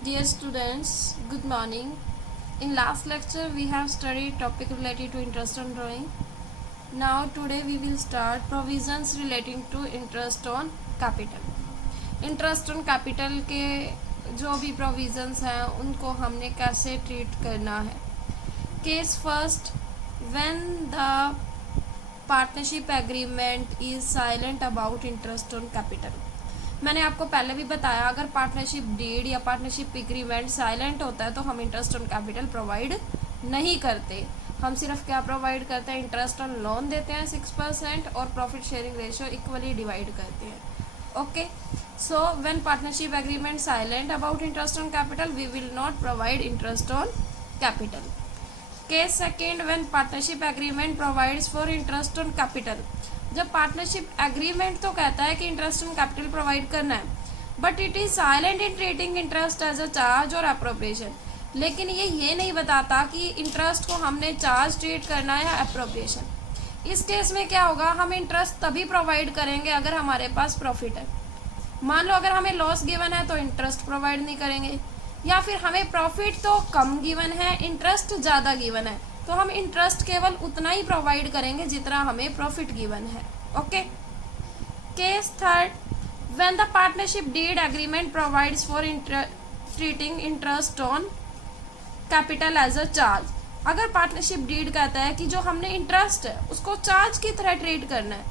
Dear students, good morning. In last lecture we have studied topic related to interest on drawing. Now today we will start provisions relating to interest on capital. Interest on capital के जो भी provisions हैं उनको हमने कैसे treat करना है. Case first, when the partnership agreement is silent about interest on capital. मैंने आपको पहले भी बताया अगर पार्टनरशिप डीड या पार्टनरशिप एग्रीमेंट साइलेंट होता है तो हम इंटरेस्ट ऑन कैपिटल प्रोवाइड नहीं करते. हम सिर्फ क्या प्रोवाइड करते हैं, इंटरेस्ट ऑन लोन देते हैं 6% और profit sharing ratio equally divide करते हैं. Okay, so when partnership agreement silent about interest on capital V will not provide interest on capital. Case second, when partnership agreement provides for interest on capital. जब partnership agreement तो कहता है कि interest on capital provide करना है, but it is silent in treating interest as a charge और appropriation. लेकिन ये नहीं बताता कि इंटरेस्ट को हमने चार्ज ट्रीट करना है या अप्रोप्रिएशन. इस केस में क्या होगा, हम इंटरेस्ट तभी प्रोवाइड करेंगे अगर हमारे पास प्रॉफिट है. मान लो अगर हमें लॉस गिवन है तो इंटरेस्ट प्रोवाइड नहीं करेंगे, या फिर हमें प्रॉफिट तो कम गिवन है इंटरेस्ट ज़्यादा गिवन है तो हम इंटरेस्ट केवल उतना ही प्रोवाइड करेंगे जितना हमें प्रॉफिट गिवन है. Okay. Case third, when the partnership deed agreement provides for treating interest on capital as a charge. अगर पार्टनरशिप डीड कहता है कि जो हमने इंटरेस्ट है उसको चार्ज की तरह ट्रीट करना है,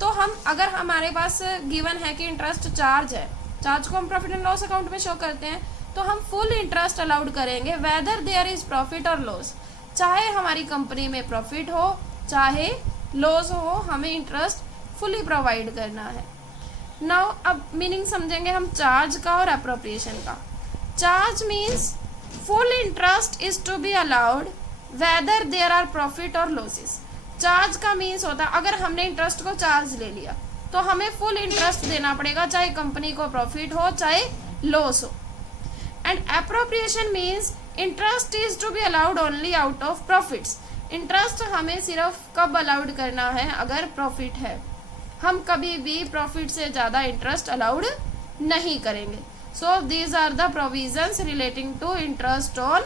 तो हम अगर हमारे पास गिवन है कि इंटरेस्ट चार्ज है, चार्ज को हम प्रॉफिट एंड लॉस अकाउंट में शो करते हैं, तो हम फुल इंटरेस्ट अलाउड करेंगे वेदर देयर इज प्रॉफिट और लॉस. चाहे हमारी कंपनी में प्रॉफिट हो चाहे लॉस हो, हमें इंटरेस्ट फुली प्रोवाइड करना है. नाउ अब मीनिंग समझेंगे हम चार्ज का और अप्रोप्रिएशन का. Charge means full interest is to be allowed whether there are profit और लॉसेस. चार्ज का मीन्स होता है अगर हमने इंटरेस्ट को चार्ज ले लिया तो हमें फुल इंटरेस्ट देना पड़ेगा चाहे कंपनी को प्रॉफिट हो चाहे लॉस हो. And appropriation means interest is to be allowed only out of profits. Interest हमें सिर्फ कब अलाउड करना है, अगर प्रॉफिट है. हम कभी भी प्रॉफिट से ज़्यादा इंटरेस्ट अलाउड नहीं करेंगे. So these are the provisions relating to interest on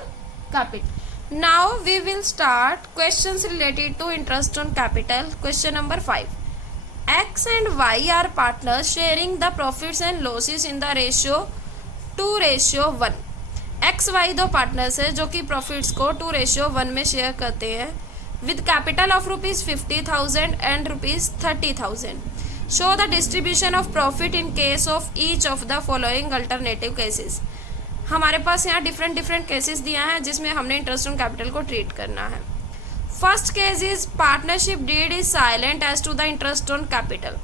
capital. Now we will start questions related to interest on capital. Question number 5. X and Y are partners sharing the profits and losses in the ratio 2:1. X Y दो partners है जो कि profits को 2:1 में share करते हैं with capital of ₹50,000 and ₹30,000. Show the distribution of profit in case of each of the following alternative cases. हमारे पास यहाँ डिफरेंट केसेस दिया है जिसमें हमने इंटरेस्ट ऑन कैपिटल को ट्रीट करना है. First case is partnership deed is silent as to the interest on capital.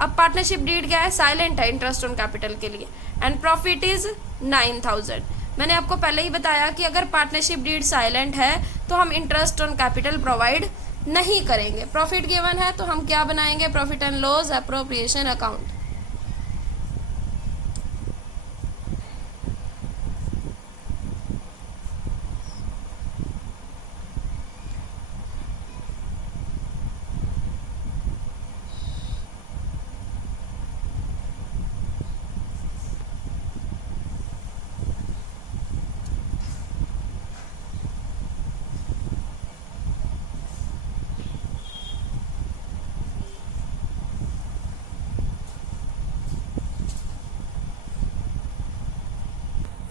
अब पार्टनरशिप डीड क्या है, साइलेंट है इंटरेस्ट ऑन कैपिटल के लिए, एंड प्रॉफिट इज 9,000. मैंने आपको पहले ही बताया कि अगर पार्टनरशिप डीड साइलेंट है तो हम इंटरेस्ट ऑन कैपिटल प्रोवाइड नहीं करेंगे. प्रॉफिट गिवन है तो हम क्या बनाएंगे, profit and loss appropriation account.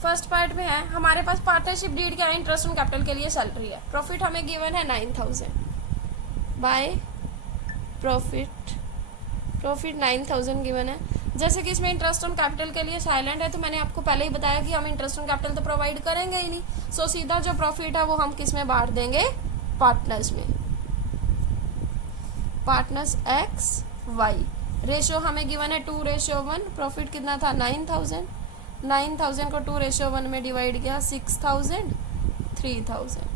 First part में है हमारे पास पार्टनरशिप डीड क्या है, इंटरेस्ट ऑन कैपिटल के लिए सैलरी है. प्रॉफिट हमें गिवन है 9,000 बाय प्रॉफिट 9,000 गिवन है. जैसे कि इसमें इंटरेस्ट ऑन कैपिटल के लिए साइलेंट है तो मैंने आपको पहले ही बताया कि हम इंटरेस्ट ऑन कैपिटल तो प्रोवाइड करेंगे ही नहीं. सो सीधा जो प्रॉफिट है वो हम किस में बांट देंगे, पार्टनर्स में. Partners X Y. रेशियो हमें गिवन है 2:1. प्रॉफिट कितना था, 9,000 को 2:1 में डिवाइड किया 6,000 3,000.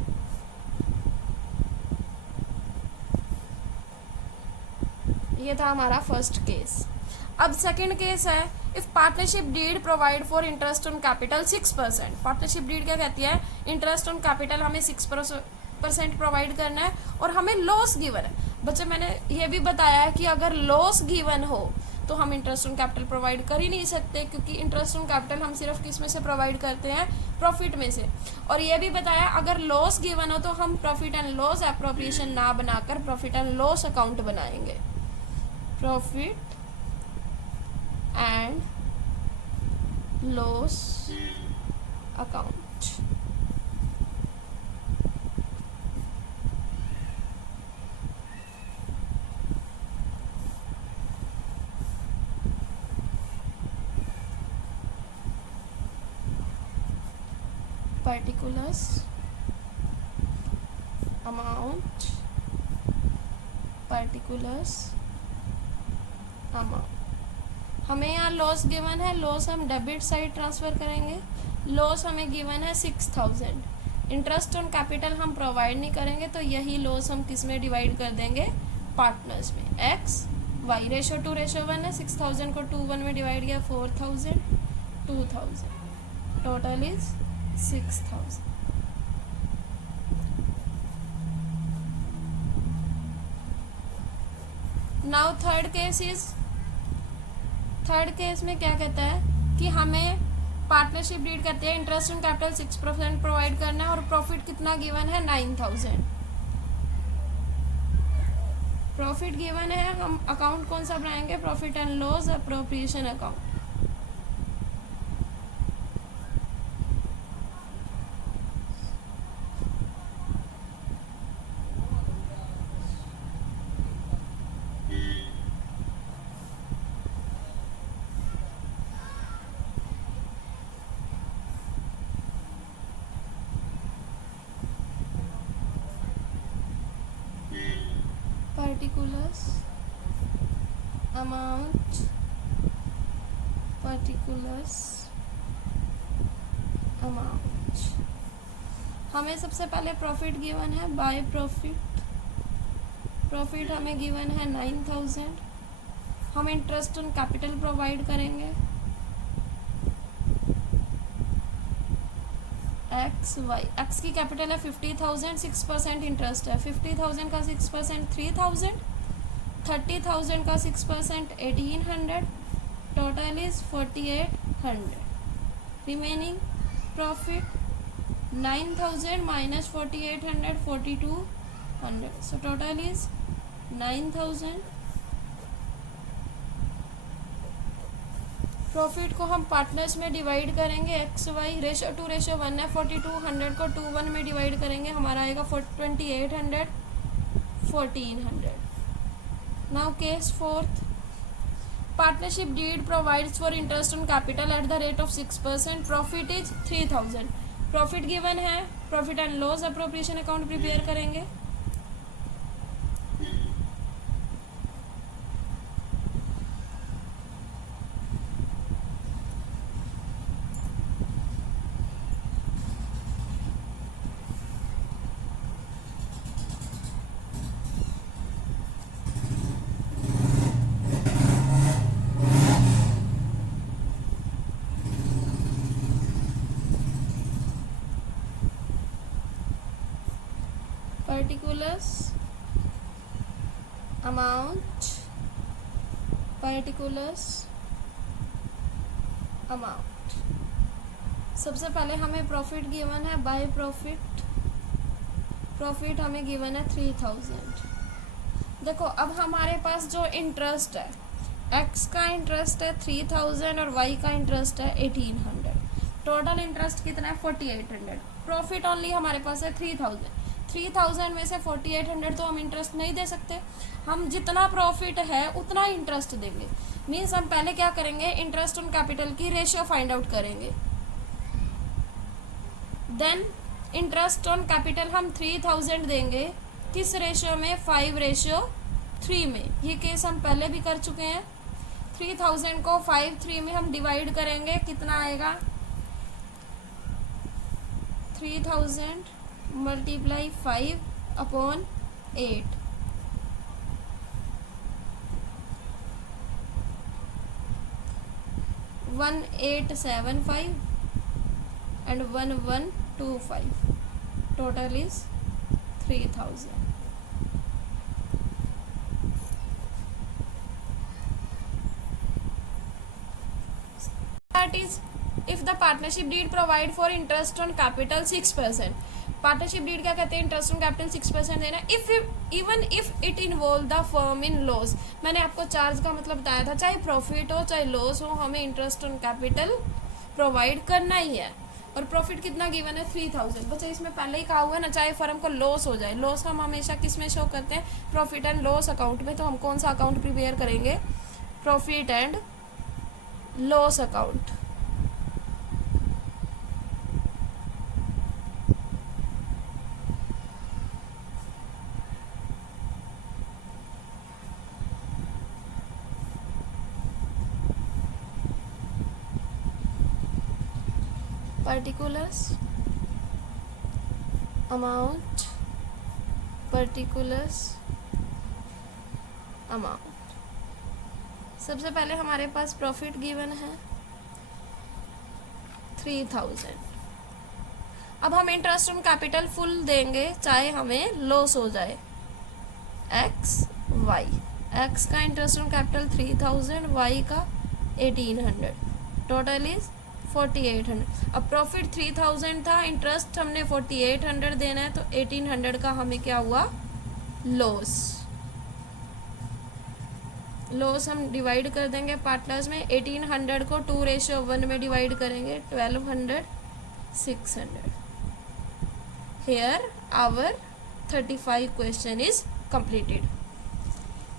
ये था हमारा फर्स्ट केस. अब सेकंड केस है if partnership deed provide for interest on capital 6%. Partnership deed क्या कहती है, इंटरेस्ट ऑन कैपिटल हमें 6% प्रोवाइड करना है और हमें लॉस गिवन है. बच्चे मैंने ये भी बताया है कि अगर लॉस गिवन हो तो हम इंटरेस्ट ऑन कैपिटल प्रोवाइड कर ही नहीं सकते, क्योंकि इंटरेस्ट ऑन कैपिटल हम सिर्फ किस में से प्रोवाइड करते हैं, प्रॉफिट में से। और ये भी बताया अगर लॉस गिवन हो तो हम प्रॉफिट एंड लॉस एप्रोप्रिएशन ना बनाकर प्रॉफिट एंड लॉस अकाउंट बनाएंगे, profit and loss account. particulars amount, particulars amount। हमें यहाँ लॉस गिवन है, लॉस हम डेबिट साइड ट्रांसफ़र करेंगे। लॉस हमें गिवन है 6000। इंटरेस्ट ऑन कैपिटल हम प्रोवाइड नहीं करेंगे, तो यही लॉस हम किस में डिवाइड कर देंगे, पार्टनर्स में। एक्स वाई रेशो 2:1 है, 6000 को 2 1 में डिवाइड किया 4000, 2000, total is 6000। Now third case में क्या कहता है कि हमें पार्टनरशिप डीड करती है, इंटरेस्ट ऑन कैपिटल 6% प्रोवाइड करना है और प्रॉफिट कितना गिवन है, 9000। प्रॉफिट गिवन है, हम अकाउंट कौन सा बनाएंगे, profit and loss appropriation account. particulars amount, particulars amount। हमें सबसे पहले प्रॉफिट गिवन है, बाय प्रॉफिट हमें गिवन है 9000। हम इंटरेस्ट ऑन कैपिटल प्रोवाइड करेंगे, एक्स वाई। एक्स की कैपिटल है 50,000, 6% इंटरेस्ट है। 50,000 का 6% 3000, 30,000 का 6% 1800, total is 4800। Remaining profit 9000 minus 4800, 4200, so total is 9000। Profit को हम पार्टनर्स में डिवाइड करेंगे, एक्स वाई रेशो 2:1 है, 4200 को 2 1 में डिवाइड करेंगे, हमारा आएगा 2800, 1400। Now case fourth, partnership deed provides for interest on capital at the rate of 6%, profit is 3000। Profit given है, profit and loss appropriation account prepare करेंगे। particulars amount, particulars amount। सबसे पहले हमें प्रॉफिट गिवन है, by profit हमें given है 3000। देखो अब हमारे पास जो इंटरेस्ट है, एक्स का इंटरेस्ट है 3000 और वाई का इंटरेस्ट है 1800। टोटल इंटरेस्ट कितना है, 4800। प्रॉफिट ओनली हमारे पास है 3000। 3000 में से 4800 तो हम इंटरेस्ट नहीं दे सकते, हम जितना प्रॉफिट है उतना इंटरेस्ट देंगे। मीन्स हम पहले क्या करेंगे, इंटरेस्ट ऑन कैपिटल की रेशियो फाइंड आउट करेंगे। देन इंटरेस्ट ऑन कैपिटल हम 3000 देंगे, किस रेशियो में, 5:3 में। ये केस हम पहले भी कर चुके हैं। 3000 को 5:3 में हम डिवाइड करेंगे, कितना आएगा, 3000 multiply 5/8, 1875 and 1125, total is 3000। part is if the partnership deed provide for interest on capital 6%. Partnership deed क्या कहते हैं, इंटरेस्ट ऑन कैपिटल 6% देना, if even if it involve the firm in loss. मैंने आपको चार्ज का मतलब बताया था, चाहे प्रॉफिट हो चाहे लॉस हो, हमें इंटरेस्ट ऑन कैपिटल प्रोवाइड करना ही है. और प्रॉफिट कितना गिवन है, 3000. बच्चा इसमें पहले ही कहा हुआ है ना, चाहे फर्म को लॉस हो जाए. लॉस हम हमेशा किस में शो करते हैं, प्रॉफिट एंड लॉस अकाउंट में. तो हम कौन सा अकाउंट प्रिपेयर करेंगे, profit and loss account. particulars amount, particulars amount. सबसे पहले हमारे पास प्रॉफिट गिवन है 3000. अब हम इंटरेस्ट ऑन कैपिटल फुल देंगे चाहे हमें लॉस हो जाए. एक्स वाई, एक्स का इंटरेस्ट ऑन कैपिटल 3000, वाई का 1800, टोटल इज 4800. अब प्रॉफिट 3000 था, इंटरेस्ट हमने 4800 देना है, तो 1800 का हमें क्या हुआ, लॉस. लॉस हम डिवाइड कर देंगे पार्टनर्स में. 1800 को 2:1 में डिवाइड करेंगे, 1200, 600. Here our 35 question is completed.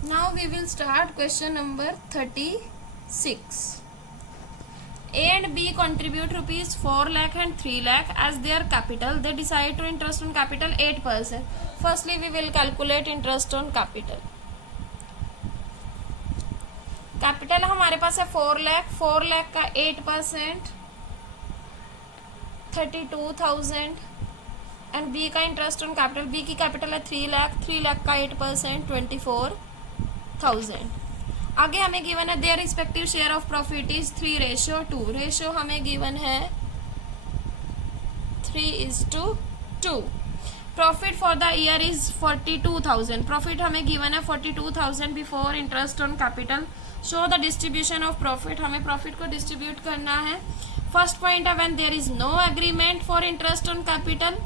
Now we will start question number 36. A and B contribute rupees 4 lakh and 3 lakh as their capital. They decide to interest on capital 8%. Firstly, we will calculate interest on capital. Capital हमारे पास है 4 लाख. 4 लाख का 8% 32,000. And B का interest on capital, B की capital है 3 लाख. 3 लाख का 8% 24,000. आगे हमें given है their respective share of profit is 3:2. Ratio हमें गिवन है 3:2. Profit for the year is 42,000. Profit हमें गिवन है 42,000 before interest on capital. Show the distribution of profit, हमें प्रॉफिट को डिस्ट्रीब्यूट करना है. फर्स्ट पॉइंट है when there is no agreement for interest on capital.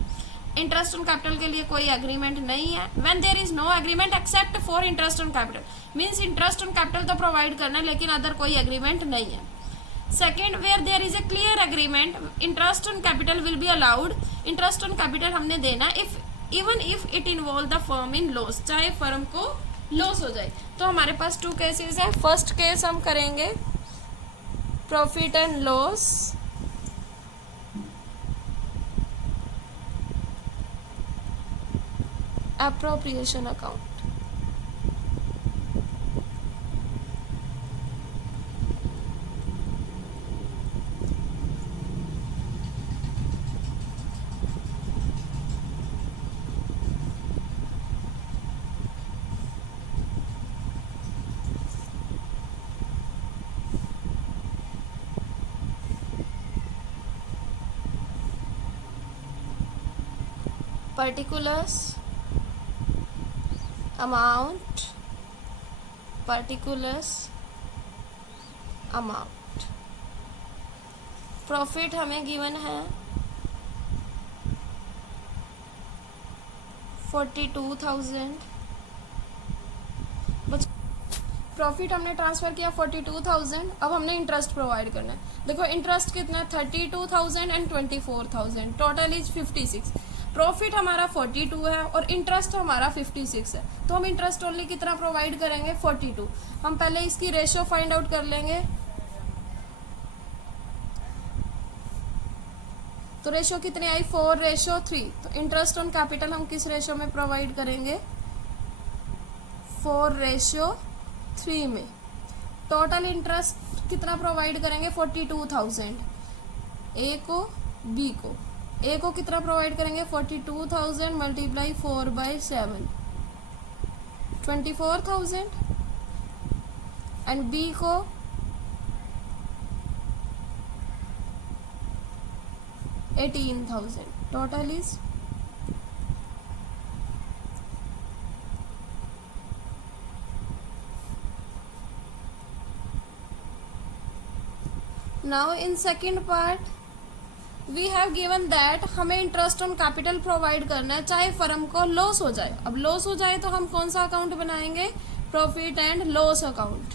Interest on capital के लिए कोई एग्रीमेंट नहीं है. When there is no agreement except for interest on capital, means interest on capital तो प्रोवाइड करना है लेकिन अदर कोई एग्रीमेंट नहीं है. Second, where there is a clear agreement interest on capital will be allowed. Interest on capital हमने देना if even if it involve the firm in loss, चाहे फर्म को लॉस हो जाए. तो हमारे पास 2 केसेस है. फर्स्ट केस हम करेंगे profit and loss appropriation account. Particulars amount, particulars amount. Profit हमें गिवन है 42,000. प्रॉफिट हमने ट्रांसफर किया 42,000. अब हमने इंटरेस्ट प्रोवाइड करना है. देखो इंटरेस्ट कितना है 32,000 एंड 24,000, टोटल इज 56. प्रॉफिट हमारा 42 है और इंटरेस्ट हमारा 56 है. तो हम इंटरेस्ट ओनली कितना प्रोवाइड करेंगे 42. हम पहले इसकी रेशियो फाइंड आउट कर लेंगे. तो रेशियो कितनी आई 4:3. तो इंटरेस्ट ऑन कैपिटल हम किस रेशियो में प्रोवाइड करेंगे 4:3 में. टोटल इंटरेस्ट कितना प्रोवाइड करेंगे 42,000. ए को बी को, ए को कितना प्रोवाइड करेंगे 42,000 मल्टीप्लाई 4/7 24,000. एंड बी को 18,000. Total is 2 now in second part we have given that हमें इंटरेस्ट ऑन कैपिटल प्रोवाइड करना है चाहे फर्म को लॉस हो जाए। अब लॉस हो जाए तो हम कौन सा अकाउंट बनाएंगे? Profit and loss account.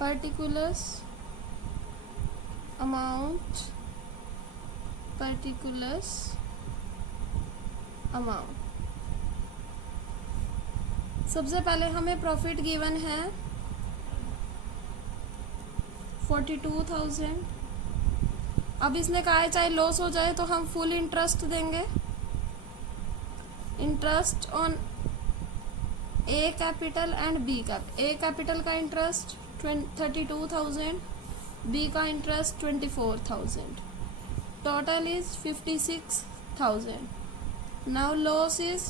particulars amount, particulars amount। सबसे पहले हमें प्रॉफिट गिवन है 42,000। अब इसने कहा है चाहे लॉस हो जाए तो हम फुल इंटरेस्ट देंगे। Interest on A capital and B capital. A capital का इंटरेस्ट 32,000, बी का interest 24,000, total is 56,000। Now loss is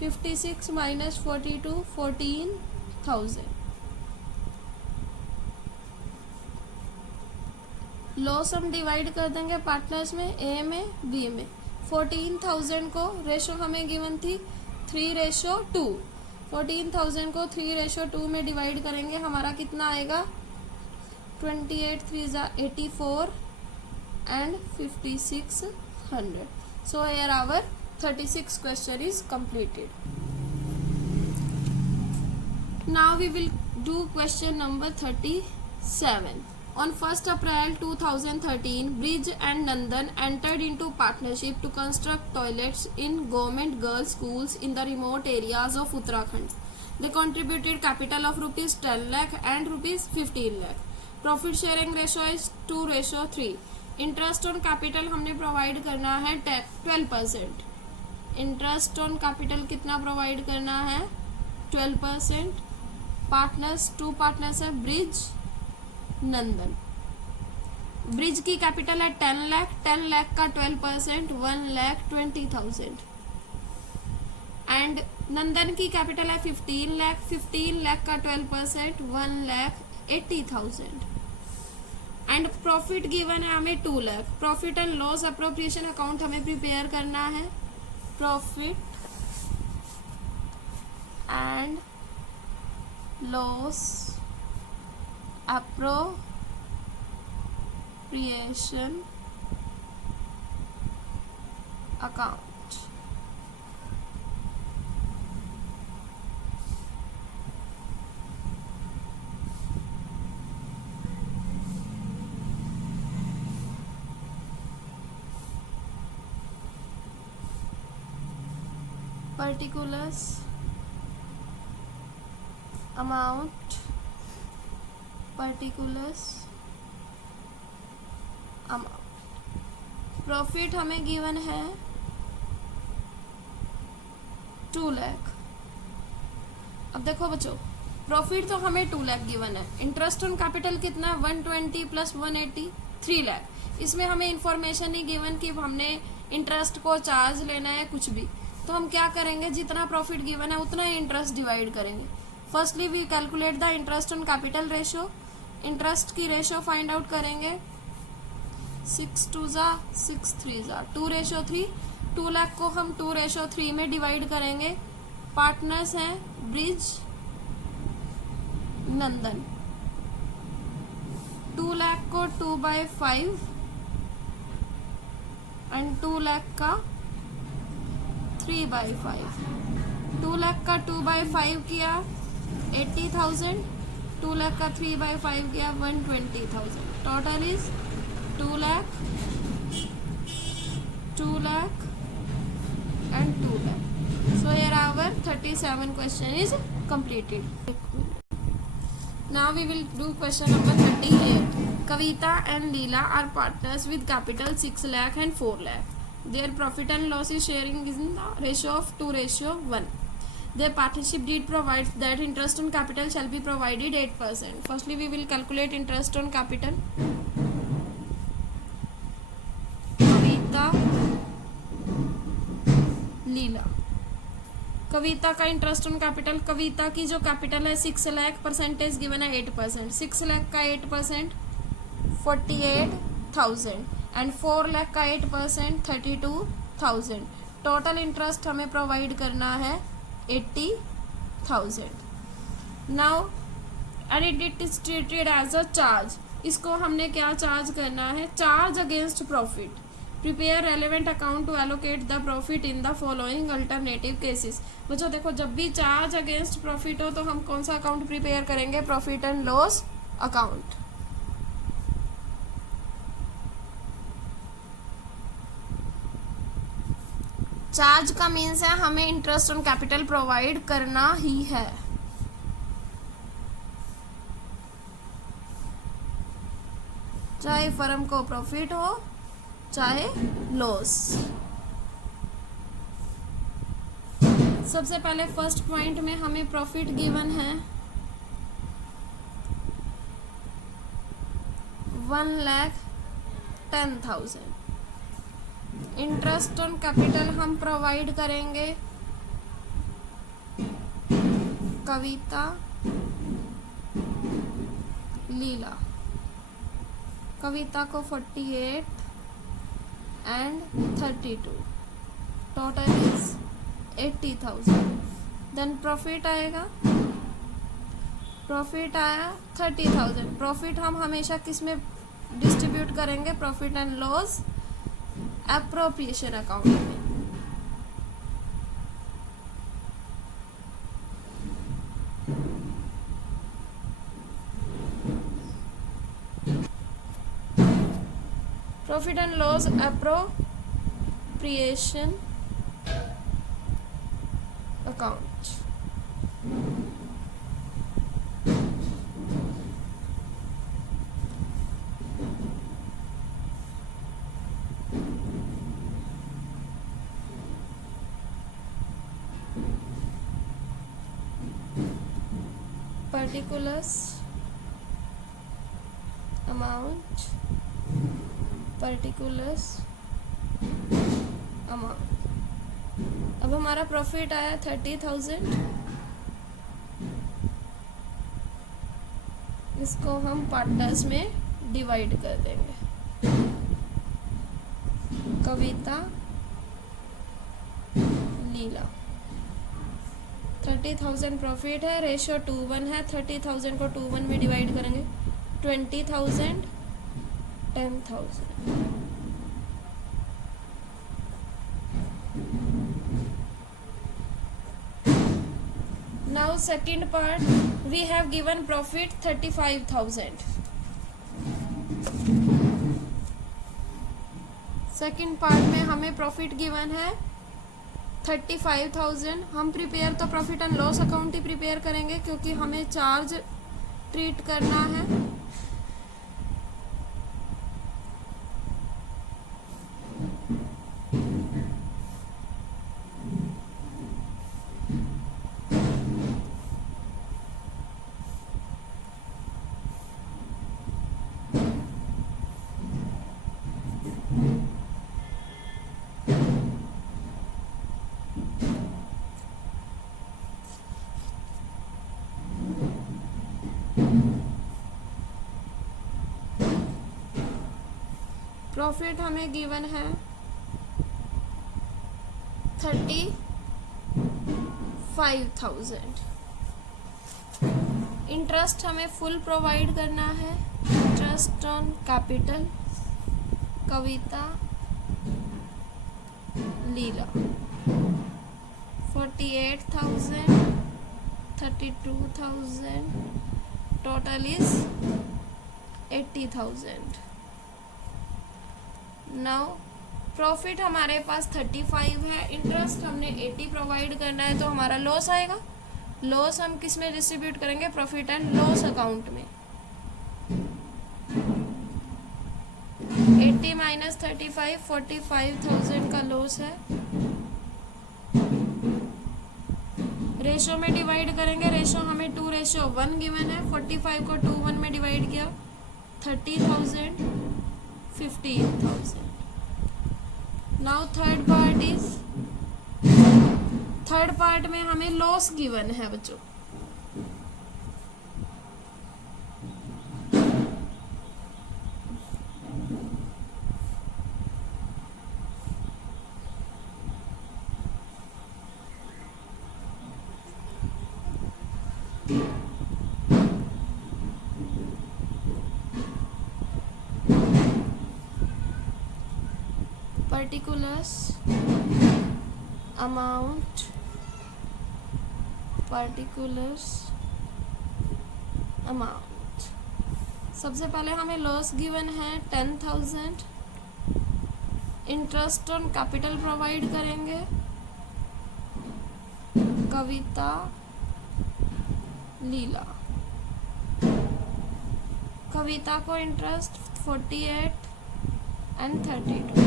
56 minus 42, 14,000। Loss हम डिवाइड कर देंगे पार्टनर्स में, ए में, बी में। 14,000 को रेशो हमें गिवन थी 3:2। 14,000 को 3:2 में डिवाइड करेंगे, हमारा कितना आएगा? 28 3 84 and 5600। So here our 36 question is completed. Now we will do question number 37. On 1st April 2013, Bridge and Nandan entered into partnership to construct toilets in government girls' schools in the remote areas of Uttarakhand. They contributed capital of rupees 10 lakh and rupees 15 lakh. Profit sharing ratio is 2:3. Interest on capital हमने provide करना है 12%. Interest on capital कितना provide करना है? 12%. Partners, 2 partners है, bridge, नंदन। Bridge की capital है 10 लाख। 10 लाख का 12% 1,20,000। एंड नंदन की कैपिटल है 15 लाख। 15 लाख का 12% 1,80,000। एंड प्रॉफिट गिवन है हमें 2 lakh. Profit and loss appropriation account हमें प्रिपेयर करना है। Profit and loss appropriation account. particulars amount, particulars amount। Profit हमें गिवन है 2 लाख। अब देखो बच्चों, प्रॉफिट तो हमें 2 लाख गिवन है। इंटरेस्ट ऑन कैपिटल कितना? 120 + 180 3 लाख। इसमें हमें इंफॉर्मेशन नहीं गिवन कि हमने इंटरेस्ट को चार्ज लेना है कुछ भी। तो हम क्या करेंगे, जितना प्रॉफिट गिवन है उतना ही इंटरेस्ट डिवाइड करेंगे। Firstly we calculate the interest on capital ratio. Interest की रेशो फाइंड आउट करेंगे। 6 2 6 3 2:3। 2 लाख को हम 2:3 में डिवाइड करेंगे। पार्टनर्स हैं ब्रिज, नंदन। 2 लाख को 2/5 एंड 2 लाख का 3/5। 2 लाख का 2/5 किया 80,000। 2 लाख का 3/5 किया 120,000। Total is 2 lakh, 2 lakh and 2 lakh. So here our 37 question is completed. Now we will do question number 38. Kavita and Leela are partners with capital 6 lakh and 4 lakh. Their profit and loss is sharing is in the ratio of 2:1. Their partnership deed provides that interest on capital shall be provided 8%. Firstly, we will calculate interest on capital. Kavita, Leela. कविता का interest on capital, कविता की जो capital है 6 lakh, percentage given है 8%, 6 लाख का 8% 48,000 and 4 lakh का 8% 32,000। Total interest हमें provide करना है 80,000। Now and it is treated as a charge, इसको हमने क्या चार्ज करना है, charge against profit. Prepare relevant account to allocate the profit in the following alternative cases. बच्चों देखो, जब भी चार्ज अगेंस्ट प्रॉफिट हो तो हम कौन सा अकाउंट प्रिपेयर करेंगे, profit and loss account. Charge का मीन्स है हमें इंटरेस्ट ऑन कैपिटल प्रोवाइड करना ही है। चाहे फर्म को प्रॉफिट हो चाहे लॉस। सबसे पहले फर्स्ट पॉइंट में हमें प्रॉफिट गिवन है 1,10,000। इंटरेस्ट ऑन कैपिटल हम प्रोवाइड करेंगे कविता, लीला। कविता को 48 and 32, total is 80,000। Then profit आएगा, प्रॉफिट आया 30,000। प्रॉफिट हम हमेशा किस में डिस्ट्रीब्यूट करेंगे, profit and loss appropriation account में। Profit and loss appropriation account. particulars amount, particulars amount। अब हमारा प्रॉफिट आया 30,000, इसको हम पार्टनर्स में डिवाइड कर देंगे। कविता, लीला। 30,000 प्रॉफिट है, रेशियो 2:1 है। 30,000 को 2:1 में डिवाइड करेंगे, 20,000, 10,000। Now second part, we have given profit 35,000। Second part में हमें प्रॉफिट गिवन है 35,000। हम प्रिपेयर तो profit and loss account he prepare करेंगे क्योंकि हमें चार्ज ट्रीट करना है। प्रॉफिट हमें गिवन है 35,000। इंटरेस्ट हमें फुल प्रोवाइड करना है। Interest on capital, Kavita, Leela. 48,000, 32,000, total is 80,000। Now profit हमारे पास 35 है, इंटरेस्ट हमने 80 प्रोवाइड करना है, तो हमारा लॉस आएगा। लॉस हम किस में डिस्ट्रीब्यूट करेंगे, प्रॉफिट एंड लॉस अकाउंट में। 80 माइनस 35, 45,000 का लॉस है। रेशो में डिवाइड करेंगे, रेशो हमें 2:1 गिवन है। 45 को 2:1 में डिवाइड किया, 30,000, 15,000। Now third part is third part में हमें लॉस गिवन है बच्चों। particulars amount, particulars amount। सबसे पहले हमें लॉस गिवन है 10,000। इंटरेस्ट ऑन कैपिटल प्रोवाइड करेंगे कविता लीला। कविता को इंटरेस्ट 48 एंड 32।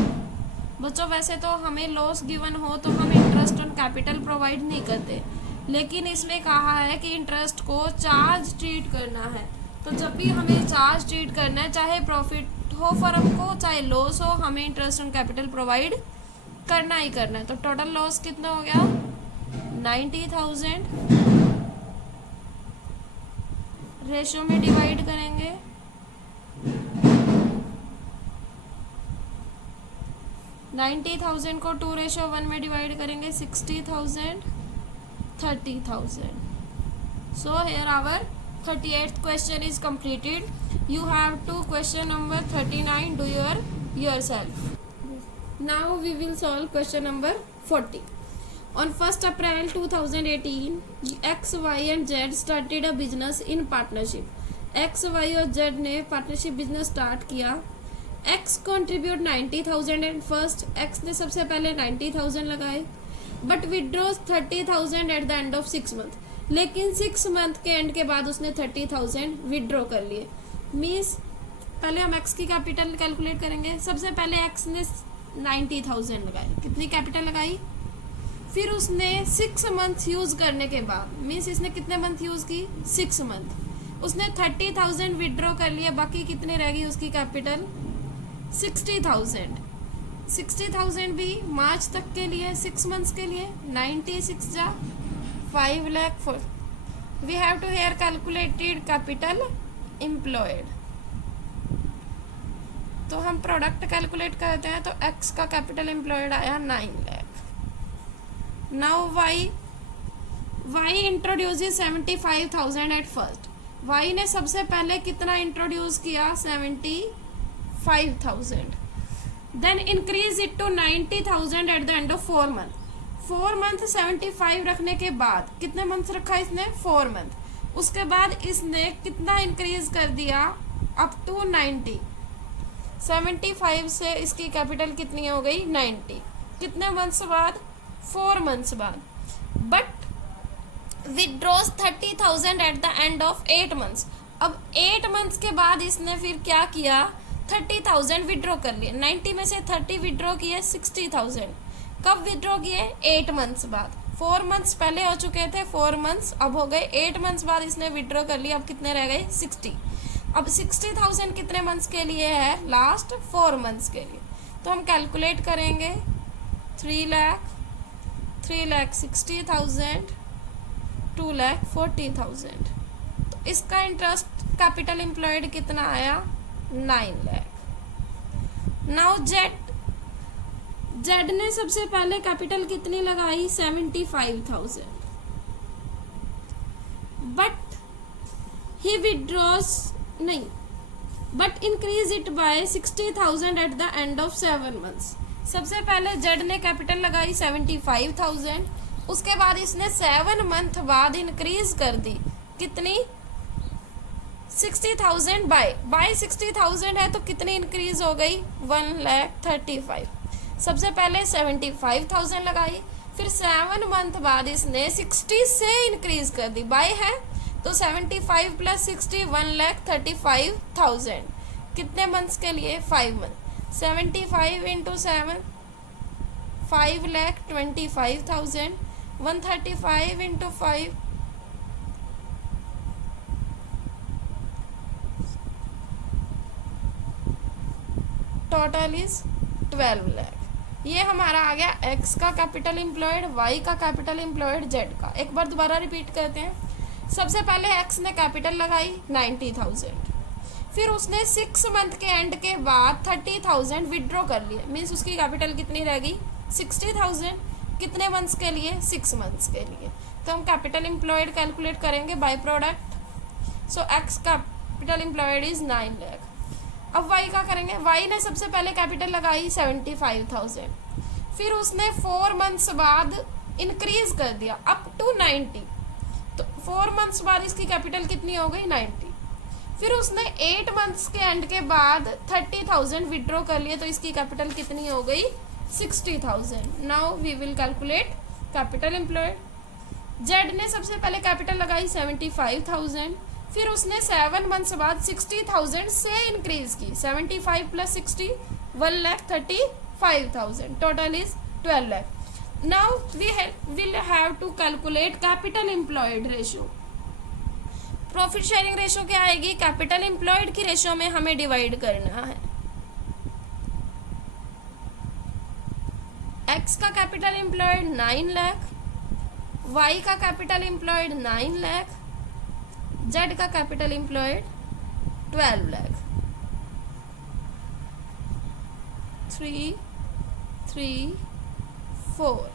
बच्चों वैसे तो हमें लॉस गिवन हो तो हम इंटरेस्ट ऑन कैपिटल प्रोवाइड नहीं करते, लेकिन इसमें कहा है कि इंटरेस्ट को चार्ज ट्रीट करना है। तो जब भी हमें चार्ज ट्रीट करना है, चाहे प्रॉफिट हो फर्म को चाहे लॉस हो, हमें इंटरेस्ट ऑन कैपिटल प्रोवाइड करना ही करना है। तो टोटल लॉस कितना हो गया 90,000। रेशियो में डिवाइड करेंगे 90,000 को 2:1 में डिवाइड करेंगे 60,000 30,000। So here our 38th question is completed. You have to question number 39. Do yourself. Now we will solve question number 40. On 1st April 2018, X, Y and Z started a business in partnership. X, Y और Z ने partnership business start किया। X contribute 90,000 and first X ने सबसे पहले 90,000 लगाए, but withdraws 30,000 eight the end of 6 month. लेकिन 6 month के and के बाद उसने 30,000 विड्रॉ कर लिए। मीन्स पहले हम X की कैपिटल कैलकुलेट करेंगे। सबसे पहले X ने 90,000 लगाई। कितनी कैपिटल लगाई? फिर उसने 6 मंथ यूज करने के बाद, मीन्स इसने कितने मंथ यूज की 6 मंथ, उसने 30,000 विड्रॉ कर लिए। बाकी कितने रह गई उसकी कैपिटल 60,000। 60,000 भी मार्च तक के लिए 6 मंथ्स के लिए 96 जा 5 lakh. We have to here calculated capital employed. तो हम प्रोडक्ट कैलकुलेट करते हैं तो X का कैपिटल एम्प्लॉयड आया 9 lakh. Now Y introduce 75,000 at first. Y ने सबसे पहले कितना इंट्रोड्यूस किया 75,000। Then increase it to 90,000 at the end of 4 month. 4 month 75 रखने के बाद कितने मंथ रखा इसने 4 मंथ। उसके बाद इसने कितना इंक्रीज कर दिया अप टू 90। 75 से इसकी कैपिटल कितनी हो गई 90। कितने मंथ्स बाद 4 मंथ्स बाद। But withdraws 30,000 eight the end of 8 months. अब 8 मंथ्स के बाद इसने फिर क्या किया 30,000 विड्रॉ कर लिए। 90 में से 30 विड्रॉ किए 60,000। कब विड्रॉ किए 8 मंथ्स बाद। 4 मंथ्स पहले हो चुके थे, 4 मंथ्स अब हो गए 8 मंथ्स बाद इसने विड्रॉ कर लिया। अब कितने रह गए 60। अब 60,000 कितने मंथ्स के लिए है लास्ट 4 मंथ्स के लिए। तो हम कैलकुलेट करेंगे 3,60,000 2,40,000। तो इसका इंटरेस्ट कैपिटल एम्प्लॉयड कितना आया 9 लाख। नाउ जेड ने सबसे पहले कैपिटल कितनी लगाई 75,000, बट ही विड्रॉज नहीं, but increase it by 60,000 eight the end of 7 months. सबसे पहले जेड ने कैपिटल लगाई 75,000, उसके बाद इसने 7 मंथ बाद इंक्रीज कर दी कितनी 60,000 बाय 60,000 है तो कितनी इंक्रीज हो गई 1,35,000। सबसे पहले 75,000 लगाई, फिर 7 मंथ बाद इसने 60 से इंक्रीज कर दी। बाय है तो 75 प्लस 60 1,35,000। कितने मंथ्स के लिए 5 month. 75 into 7 5,25,000। 135 into 5 total is 12 lakh. ये हमारा आ गया एक्स का कैपिटल एम्प्लॉयड, वाई का कैपिटल एम्प्लॉयड, जेड का। एक बार दोबारा रिपीट करते हैं। सबसे पहले एक्स ने कैपिटल लगाई 90,000, फिर उसने 6 मंथ के एंड के बाद 30,000 विड्रॉ कर लिए, मीन्स उसकी कैपिटल कितनी रह गई 60,000। कितने मंथ्स के लिए 6 मंथ्स के लिए। तो हम कैपिटल एम्प्लॉयड कैलकुलेट करेंगे by product. So x capital employed is 9 lakh. अब वाई का करेंगे। वाई ने सबसे पहले कैपिटल लगाई 75,000, फिर उसने 4 मंथ्स बाद इंक्रीज कर दिया अप टू 90, तो 4 मंथ्स बाद इसकी कैपिटल कितनी हो गई 90। फिर उसने 8 मंथ्स के एंड के बाद 30,000 विड्रॉ कर लिए, तो इसकी कैपिटल कितनी हो गई 60,000। Now we will calculate capital employed. Z ने सबसे पहले कैपिटल लगाई 75,000, फिर उसने 7 मंथ्स बाद 60,000 से इंक्रीज की, 75 plus 60 1,35,000, total is 12 lakh. Now we will have to calculate capital employed ratio. Profit sharing ratio क्या आएगी, कैपिटल एम्प्लॉयड की रेशियो में हमें डिवाइड करना है। एक्स का कैपिटल एम्प्लॉयड 9 लाख, वाई का कैपिटल एम्प्लॉयड 9 लाख, जेड का capital employed 12 lakh. 3, 3, 4।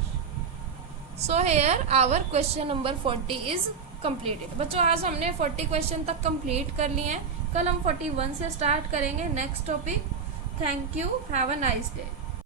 So here our question number 40 is completed. बच्चों आज हमने 40 क्वेश्चन तक कंप्लीट कर लिए हैं। कल हम 41 से स्टार्ट करेंगे next topic. Thank you, have a nice day.